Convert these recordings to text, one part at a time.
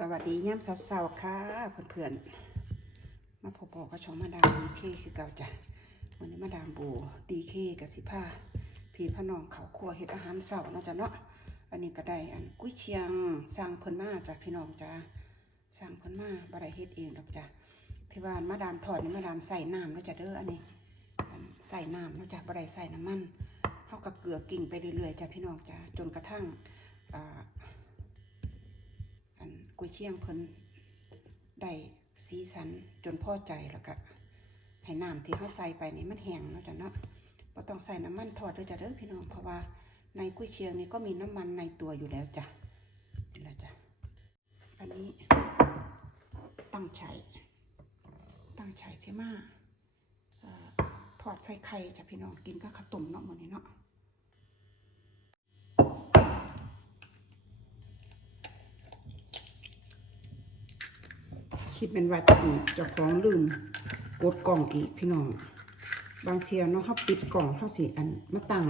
สวัสดีย่ำสาวๆค่ะเพื่อนๆมาพบกับช่องมาดามดีเคคือเก่าจ้ะวันนี้มาดามบูดีเคกับสิผ้าพี่พน้องเขาครัวเฮ็ดอาหารเสาร์เนาะจ้ะเนาะอันนี้ก็ได้อันกุ้ยเชียงสั่งเพิ่นมาจ้ะพี่น้องจ้ะสั่งเพิ่นมาบ่ไดเฮ็ดเองดอกจ้ะที่ว่ามาดามทอดนี่มาดามใส่น้ำเนาะจ้ะเด้ออันนี้ใส่น้ำเนาะจ้ะบ่ไดใส่น้ำมันเฮาก็เกลือกิ่งไปเรื่อยๆจ้ะพี่น้องจ้ะจนกระทั่งอ่า กุยเชียงเพิ่นได้สีสันจนพอใจแล้วก็ให้น้ำที่เขาใส่ไปนี่มันแห้งเนาะจ้ะเนาะบ่ต้องใส่น้ำมันทอดด้วยจ้ะเด้อพี่น้องเพราะว่าในกุยเชียงนี่ก็มีน้ำมันในตัวอยู่แล้วจ้ะนี่แหละจ้ะอันนี้ตั้งไฉตั้งไฉเสียมาเอ่อทอดใส่ไข่จ้ะพี่น้องกินกับข้าวต้มเนาะหมื้อนี้เนาะ คิดเป็นว่าจะเจ้าของลืมกดกล่องอีกพี่น้อง บางเทียเนาะเขาปิดกล่องเขาสิอันมาตั้ง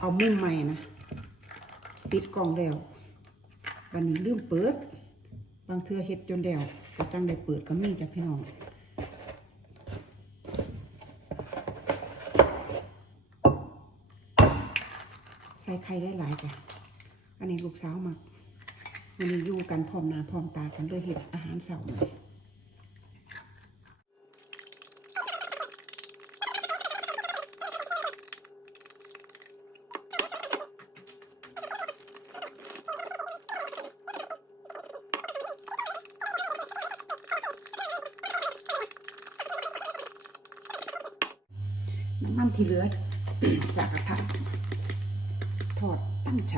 เอามุมใหม่นะปิดกล่องแล้ว วันนี้ลืมเปิด บางเทือเฮ็ดจนแล้วก็จังได้เปิดก็มีจ้ะพี่น้องใส่ไข่ได้หลายจ้ะอันนี้ลูกสาวมัก วันนี้อยู่กันพร้อมหน้าพร้อมตากันเลยเห็ดอาหารเสาร์เลยน้ำมันที่เหลือจากกระทะทอดตั้งใจ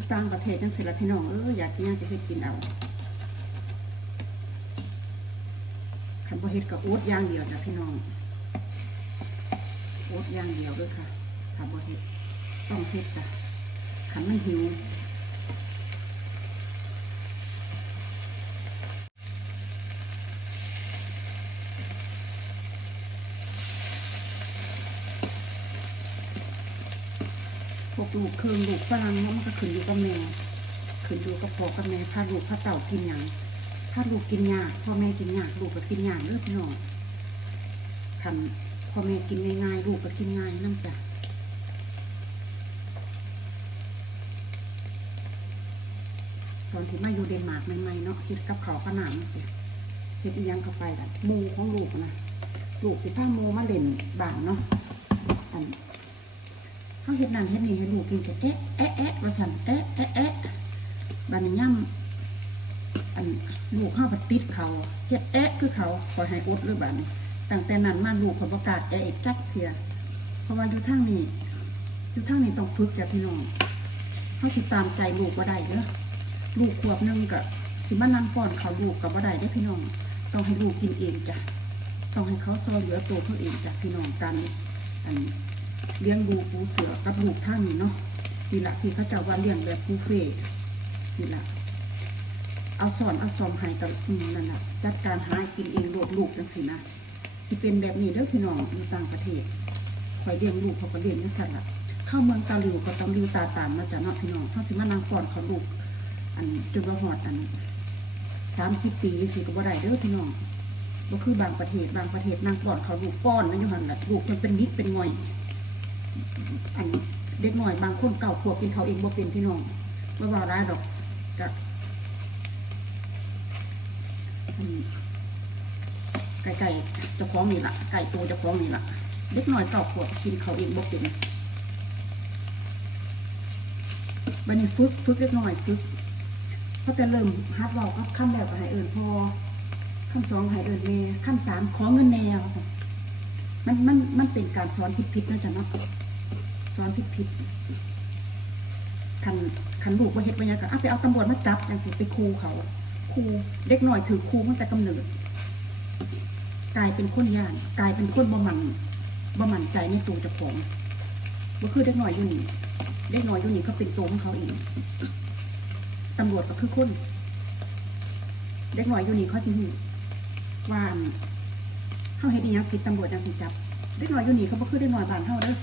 อยู่ต่างประเทศจังสิละพี่น้องเอออยากกินอยากจะเฮ็ดกินเอาคันบ่เฮ็ดก็อดอย่างเดียวนะพี่น้องโอ๊ตย่างเดียวด้วยค่ะขันบ่เฮ็ดต้องเฮ็ดจ้ะคันมันหิว ลูกเครื่องลูกฝรั่งเนาะมันก็ขึ้นอยู่กับแม่ขึ้นอยู่กับพ่อกับแม่พาลูกพาเต่ากินหยังถ้าลูกกินยากพ่อแม่กินยากลูกก็กินยากเด้อพี่น้องคันพ่อแม่กินง่ายๆลูกก็กินง่ายนั่นจ้ะตอนที่มาอยู่เดนมาร์กใหม่ๆเนาะเฮ็ดกับเขาขนาดนั้นสิเฮ็ดอิหยังเข้าไปล่ะหมูของลูกนะลูกสิพามูมาเล่นบ้านเนาะ เขาเฮ็ดนั่นเฮ็ดนี่ให้ลูกกินก็เอ๊ะเอ๊ะเอ๊ะว่าซั่นเอ๊ะเอ๊ะเอ๊ะบันย่ำอันลูกเฮาปติดเขาเฮ็ดเอ๊ะคือเขาขอให้อดเลยบันตั้งแต่นั้นมาลูกขาประกาศแอะอีกจักเทื่อเพราะว่าอยู่ทางนี้อยู่ทางนี้ต้องฝึกจ้ะพี่น้องเขาสิดตามใจลูกบ่ได้เด้อลูกขวบหนึงกับสิมานั่งป้อนเขาลูกกับบ่ได้ได้พี่น้องต้องให้ลูกกินเองจ้ะต้องให้เขาซอยเหลือตัวเขาเองจ้ะพี่น้องกันอัน เลี้ยงดูปูเสือกับลูกท่างนี้เนาะนี่แหละที่เขาเจะว่าเลี้ยงแบบบุฟเฟ่นี่แหละเอาสอนเอาสอมให้กับอืมนั่นแหละจัดการหากินเองลูกลูกจังสินะที่เป็นแบบนี้เด้อพี่น้องอยู่ต่างประเทศคอยเลี้ยงลูกเขาก็เลี้ยงจังซั่นล่ะเข้าเมืองตาลิวก็ต้องริวตาตามมาจ้ะเนาะพี่น้องเขาสิมานั่งป้อนเขาลูกอันจนว่าหอดอันสามสิบปีสิก็บ่ได้เด้อพี่น้องก็คือบางประเทศบางประเทศนางป้อนเขาลูกป้อนนะอยู่หันละลูกจนเป็นนิดเป็นหน่อย อันเด็กหน่อยบางคนเก่าขวบกินเขาเองบ่เป็นพี่น้องบ่ว่ร้ายดอกจะไก่ไก่เจ้าของนี่ล่ะไก่ตัวเจ้าของนี่ล่ะเด็กหน่อยเก่าขวบกินเขาเองบ่เป็นบันนี้ฝึกฝึกเล็กน้อยฝึกเขาจะเริ่มฮัดเว้ากับคำแรกก็ให้เอิญพอคำสองให้เอิญแม่คำสามขอเงินแนวมันมันมันเป็นการสอนผิดผิดๆนะจ๊ะเนาะ อนผิดผิดๆคันคันลูกว่าเฮ็ดว่ายังก็เอาไปเอาตำรวจมาจับจังสิไปคูเขาคูเด็กหน้อยถือคูตั้งแต่กำเนิด กลายเป็นคนย่าน กลายเป็นคนบ่มันบ่มันใจในตัวเจ้าของบ่คือเด็กหน้อยอยู่นี่เด็กหน้อยอยู่นี่เขาเป็นตัวของเขาเองตำรวจก็คือคนเด็กหน่อยอยู่นี่เขาสิฮู้ว่านเฮาเฮ็ดอีหยังผิดตำรวจจังสิจับเด็กหน่อยอยู่นี่เขาบ่คือเด็กหน่อยบ้านเฮาเด้อ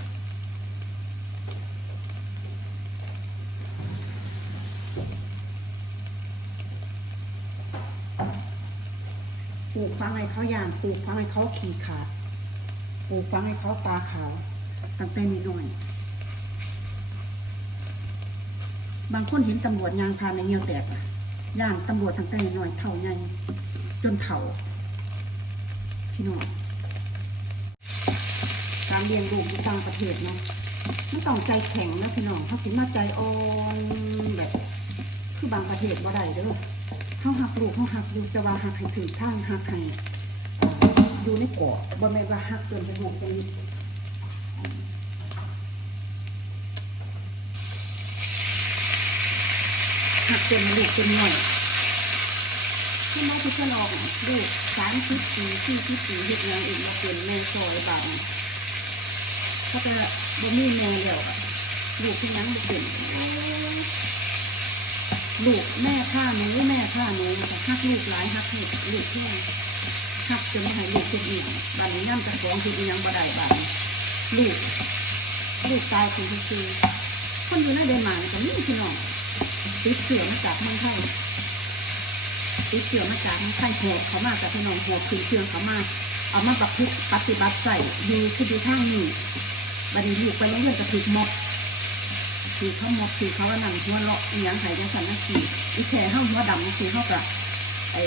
ลูกฟังให้เขาย่านปลูกฟังให้เขาขี่ขาดปลูกฟังให้เขาตาขาวตั้งแต่นิดหน่อย บางคนเห็นตำรวจยางพานในเงี้ยวแตกอะย่านตำรวจตั้งแต่นิดหน่อยเท่าใหญ่จนเถ่าพี่น้องการเรียนรู้ที่ต่างประเทศเนาะไม่ต้องใจแข็งนะพี่น้องเขาสิมาใจอ่อนแบบ คือบางประเทศบ่ได้เด้อ เขาหักลูกเขาหักอยู่จะว่าหักให้ถือข้างหักให้อยู่ในกาะบ่แม่นว่าหักจนเป็นหมกเป็นหักจนลูกเป็นหน่วยที่น้องพิจารณาลูกสามสิบปีสี่สิบปีเฮ็ดยังเองมาเป็นแม่ซอยบางเขาจะบ่มีแม่แล้วอะลูกที่ยังบ่เป็นโอ้ยลูกแม่ฆ่าหนู แม่ฆ่าหนูแต่ฮักลูกหลายฮักลูกลูกแค่ฮักจนไม่ให้ลูกเป็นอีกบัดนี้ย่ำจะฟ้องคืออียังบ่ได้บันลูก ลูกตายคนที่คือคนอยู่ในเดนมาร์กก็มีพี่น้องติดเชื้อมาจากเมืองไทยติดเชื้อมาจากเมืองไทยโหดเขามาจากพี่น้องโหดคือเชือเขามาเอามาประพฤติปฏิบัติใส่อยู่คืออยู่ทางนี้บัดนี้ลูกไปโรงเรียนกระถึกม็อบ คือเขาหมดคือเขาว่านั่งหัวเลาะอีหยังไห้จังสันนั่นคืออีแค่เฮาหัวดำคือเขากะไอ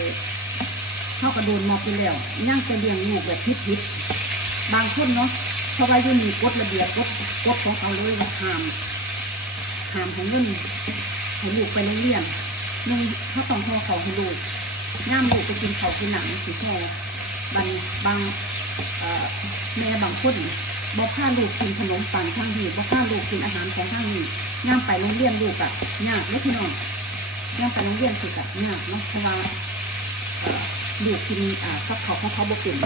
เขากระโดนหมอบไปแล้วย่างจะเลี้ยงลูกแบบพิษพิษบางคนเนาะเขาไว้จะมีกฎระเบียบกฎกฎของเขาเลยห้ามห้ามให้เงินให้ลูกไปโรงเรียนนึงเขาต้องห่อเขาให้ลูกย่ามลูกไปกินเขากินหนังสิแค่บางบางแม่บางคน บอกพาลูกกินขนมปังข้างดีบอกพาลูกกินอาหารของข้างนี้ย่ามไปโรงเรียนลูกอะยากเลยพี่น้องย่ามไปโรงเรียนคือกับยากเนาะเพราะว่าลูกกินอ่ากับเขาของเขาบ่เป็น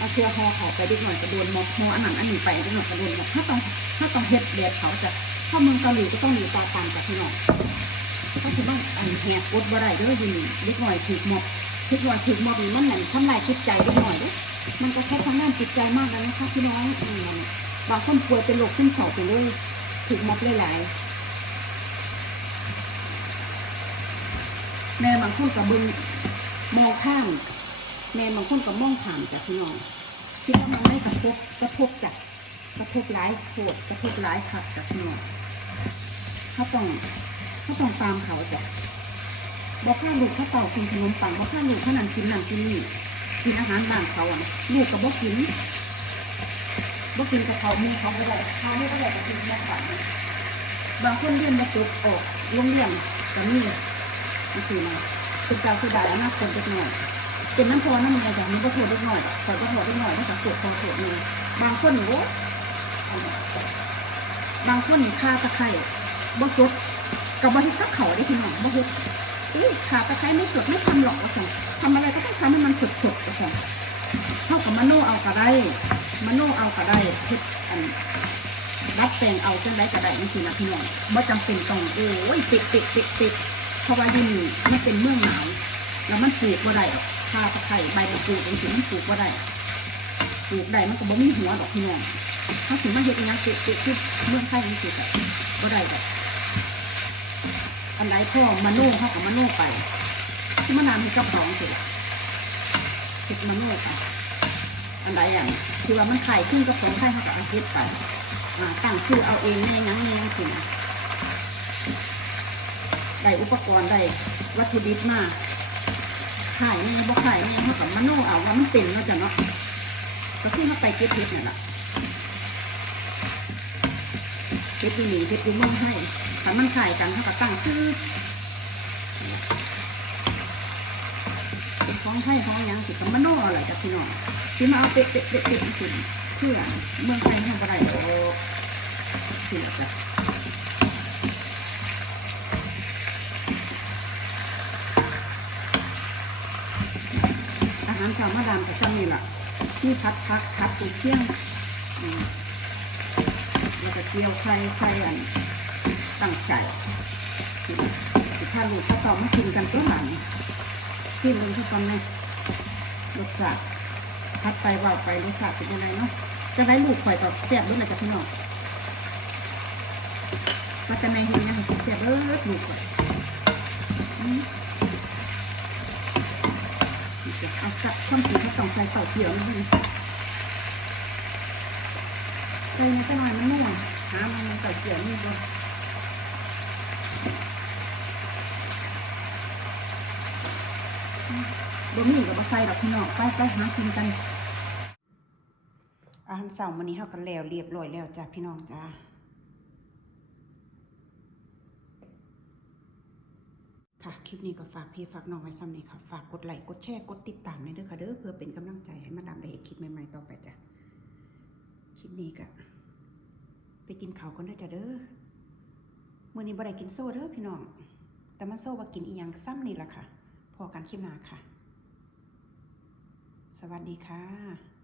มาเชื่อห่อเขาไปเด็กหน่อยกระโดนมอบห่ออาหารอันหนี้ไปเด็กหน่อยกระโดนมอบถ้าต้องถ้าต้องเฮ็ดแบบเขาจะถ้าเมืองเกาหลีก็ต้องหนีตาตามจากพี่น้องเขาคือต้องอันแหกกดบ่ได้เด้อยู่นี่เล็กหน่อยถูกหมอบเล็กหน่อยถูกหมอบนี่มันหนังทำลายจิตใจเล็กหน่อยเด้อ มันก็แค่ทางด้านจิตใจมากแล้วนะคะพี่น้องอืมบางคนป่วยเป็นโรคซึมเศร้าไปเลยถูกหมอบหลายๆแม่บางคนกับบึงมองข้ามแม่บางคนกับมองผ่านจากพี่น้องคิดว่ามันไม่กระทบกระทบจากกระทบร้ายโทษกระทบร้ายขัดจากพี่น้องเขาต้องเขาต้องตามเขาจ้ะบอกข้าลูกเขาเต่ากินขนมปังบอกข้าลูกเขานั่นกินนั่นกินนี่ กินอาหารบ้านเขาอะลูกกับบอกกินบอกกินกับเขามีเขาไม่ได้เขาไม่ได้กับกินแม่ฝันบางคนเรียนมาจบออกโรงเรียนแต่นี่นี่คือมาเป็นการคือได้อนาคตเล็กน้อยเป็นน้ำพอน้ำเมียจากนี้ก็โทษเล็กน้อยคอยก็โทษเล็กน้อยถ้าจะโทษพอโทษเมียบางคนโอ้บางคนนี่ฆ่าตะไคร่บ่สดกับบริษัทเขาได้พี่น้องบริษัท อุ้ยขาตะไคร้ไม่สดไม่ทำหรอกว่าสั่งทำอะไรก็ต้องทำให้มันสดสดว่าสั่งเท่ากับมโนเอาก็ได้มโนเอาก็ได้เฮ็ดอันรับแปลงเอาจังได้ก็ได้นี่คือนะพี่น้องบ่จำเป็นต้องโอ้ยปิดปิดปิดปิดเพราะว่าที่นี่มันเป็นเมืองหนาวแล้วมันปลูกบ่ได้หรอกขาตะไคร้ใบมะกรูดจริงๆมันปลูกบ่ได้ปลูกได้มันก็บ่มีหัวดอกพี่น้องถ้าถึงมาเฮ็ดอีหยังปิดปิดปิดเมืองไทยนี่สิค่ะบ่ได้ดอกอั นไหนพ่อมาโน่เขากับมาโน่ไปที่มานานที่กระป๋องเสิคิดมาโน่ไปอันไหนอย่างคือว่ามันไข่ขึ้นกระป๋องไข่เขากับอาทิตย์ไปอ่าตั้งชื่อเอาเองแน่ยังแน่สินได้อุปกรณ์ได้วัตถุดิบมาขายแน่บ่ขายแน่เขากับมาโน่เอาว่ามันเป็นเนาะจ้ะเนาะก็คือเขาไปเก็บเพชรนั่แหละเพชรอยู่นี่เพชรอยู่มืองให้ ถ้ามันขายกันเขาก็ตั้งชื่อของไทยของยังสิกับมโนอะไรจากพี่น้องสิมาเอาเป็ดเป็ดเป็ดเป็ดสิเพื่อเมืองไทยทำอะไรโอ้สิจ้ะอาหารสาวมาดามกับซ้ำนี่ล่ะที่พัดพักพัดตูเชี่ยงแล้วก็เจียวไข่ใส่อัน ตั้งใจสิทพาลูกก็ต่อมากินกันตัวหลังซิมดูสักก่อนนะรสชาติพัดไปว่าไปรสชาติเป็นยังไงเนาะจะได้ลูกข่อยต่อแซ่บด้วยนะจ๊ะพี่น้องก็จะในเห็นยังแซ่บเออลูกข่อยเอาสักความจริงเขาต้องใส่เต่าเกี่ยวนิดนึงใส่ในกระหน่อยมันม่วงหามันมันเต่าเกี่ยวนี่ด้วย บะหมี่กับบะไส้ดอกพี่น้องไปไปหากินกันอาหารเสาร์วันนี้เฮากันแล้วเรียบร้อยแล้วจ้ะพี่น้องจ้าค่ะ คลิปนี้ก็ฝากพี่ฝากน้องไว้ซ้ำนี่ค่ะ ฝากกดไลค์กดแชร์กดติดตามในเด้อค่ะเด้อเพื่อเป็นกำลังใจให้มาดามได้เห็นคลิปใหม่ๆต่อไปจ้ะคลิปนี้ก็ไปกินข้าวกันเด้อจ้ะเด้อมื้อนี้บ่ได้กินโซ่เด้อพี่น้องแต่มาโซ่ว่ากินอีหยังซ้ำนี่ล่ะค่ะพอกันคลิปหน้าค่ะ สวัสดีค่ะ